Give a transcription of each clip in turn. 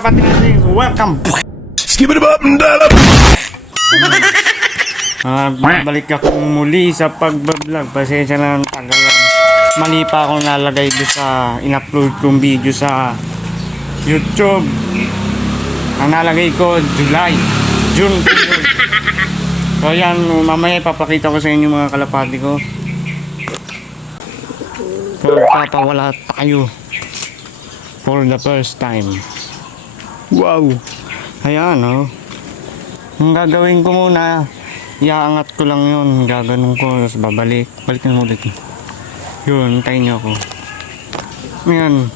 kapatid natin, welcome! Skip it up and down up! Balik ako muli sa pagbablog. Pasensya na ng tagal lang. Mali pa akong nalagay doon sa in-upload kong video sa YouTube. Ang nalagay ko, June. So yan, mamaya ipapakita ko sa inyo mga kalapati ko. So papawala tayo for the first time. Wow! Ayan, oh. Ang gagawin ko muna, iaangat ko lang yun, gaganon ko, tapos babalik. Balikan mo ulit. Yun, tayo niyo ako. Ayan,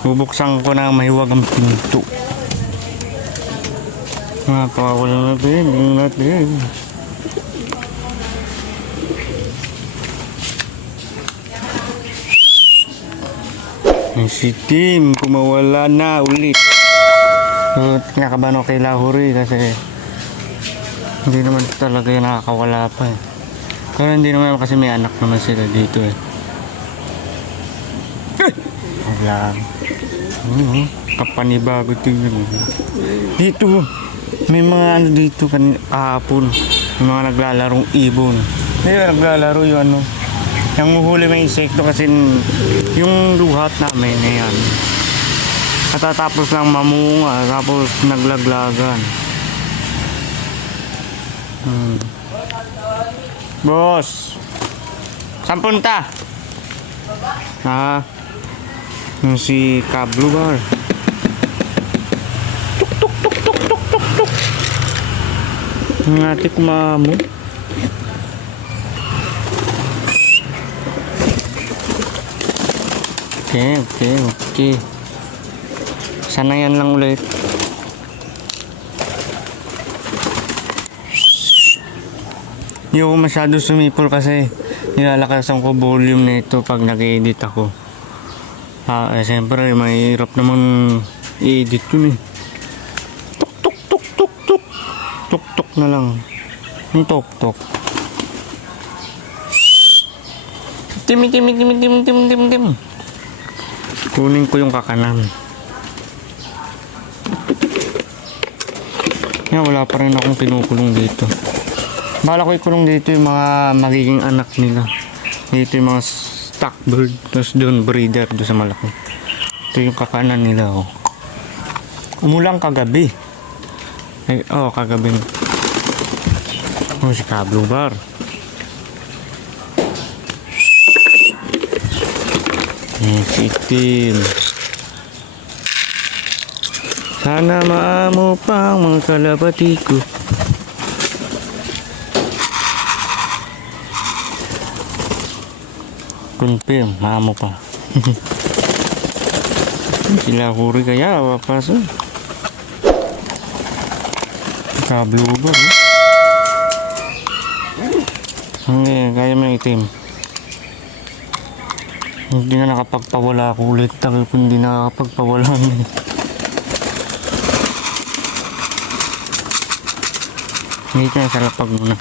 bubuksan ko na mahiwag ang pinto. Napakawala natin. Si Tim, kumawala na ulit. So, kinakabahan ako kay Lahuri kasi hindi naman talaga yung nakakawala pa eh. Pero hindi naman kasi may anak naman sila dito eh. Wala. Kapanibago tingnan. Dito, may mga ano dito kahapon. May mga naglalarong ibon. May naglalaro yung ano. Yung muhuli may insekto kasi yung luhat namin ayan. Katatapos lang mamunga, tapos naglaglagan. Boss, saan punta? Yung si Kablu Bar. Tuk. Ang ate kumamo. Okay. Sana yan lang ulit. Hindi ako masyado sumipol kasi nilalakasan ko volume nito pag nag-edit ako. Siyempre mahirap naman i-edit yun eh. Tuk na lang. Yung tuk. Tim. Kunin ko yung kakanan. Wala pa rin akong kinukulong dito. Bala ko ikulong dito yung mga magiging anak nila. Dito yung mga stock bird. Tapos doon breeder doon sa malaki. Ito yung kakanan nila. Oh. Umulang kagabi. Kagabi. Si Kablu Bar. Si Tim. Sana maamo pa ang mga kalapati ko. Confirm, maamo pa. Sila huri kaya wapas. Kablu Bar. Kaya mo Itim. Hindi na nakapagpawala ako ulit. Tagal ko hindi nakapagpawala. Hindi tayo sa lapag muna.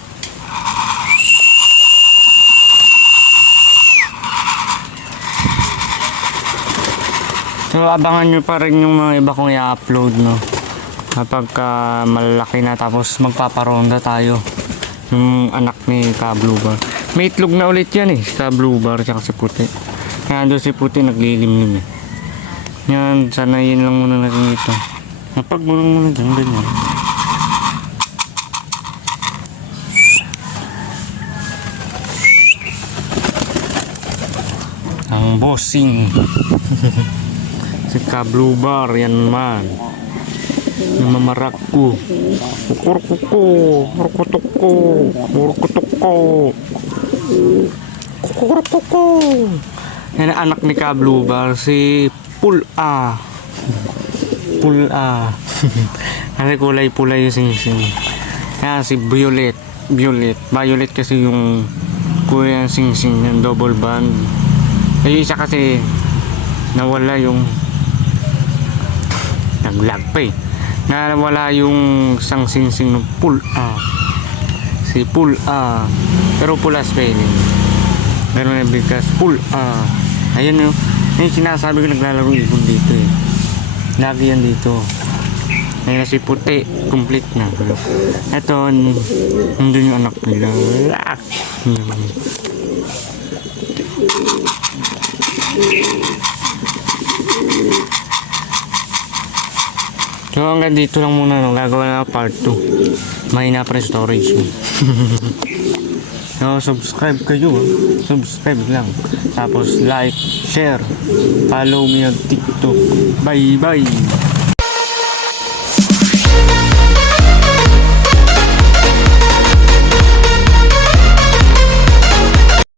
So abangan nyo pa rin yung mga iba kong i-upload no. Kapag malalaki na tapos magpaparonda tayo. Yung anak ni Kablu Bar. May itlog na ulit yan eh. Kablu Bar tsaka si Puti. Kaya doon si Puti naglilimlim eh. Yan, sanayin lang muna natin ito. Napagmulong muna dyan, ganyan. Ang bossing. Si Kablu Bar, yan man. Yung mamarak ko. Kukurukuko. Yan ang anak ni Kablu Bar, si Pula. Kasi kulay pula yung sing-sing. Yan si Violet. Violet kasi yung kulay yung sing-sing, yung double band. Yung isa kasi nawala yung naglag pa eh. Nawala yung isang sing-sing ng Pula. Si Pula. Pero pula spelling. Meron na bigkas Ayun yung sinasabi ko, naglalaro ibon dito eh. Lagi yan dito. Ayun na si Puti, complete na. Ito, nandun yung anak nila. So hanggang dito lang muna, no? Gagawa na part 2. Mahina pa rin storage mo. So subscribe kayo, subscribe lang. Tapos like, share, follow me on TikTok. Bye bye.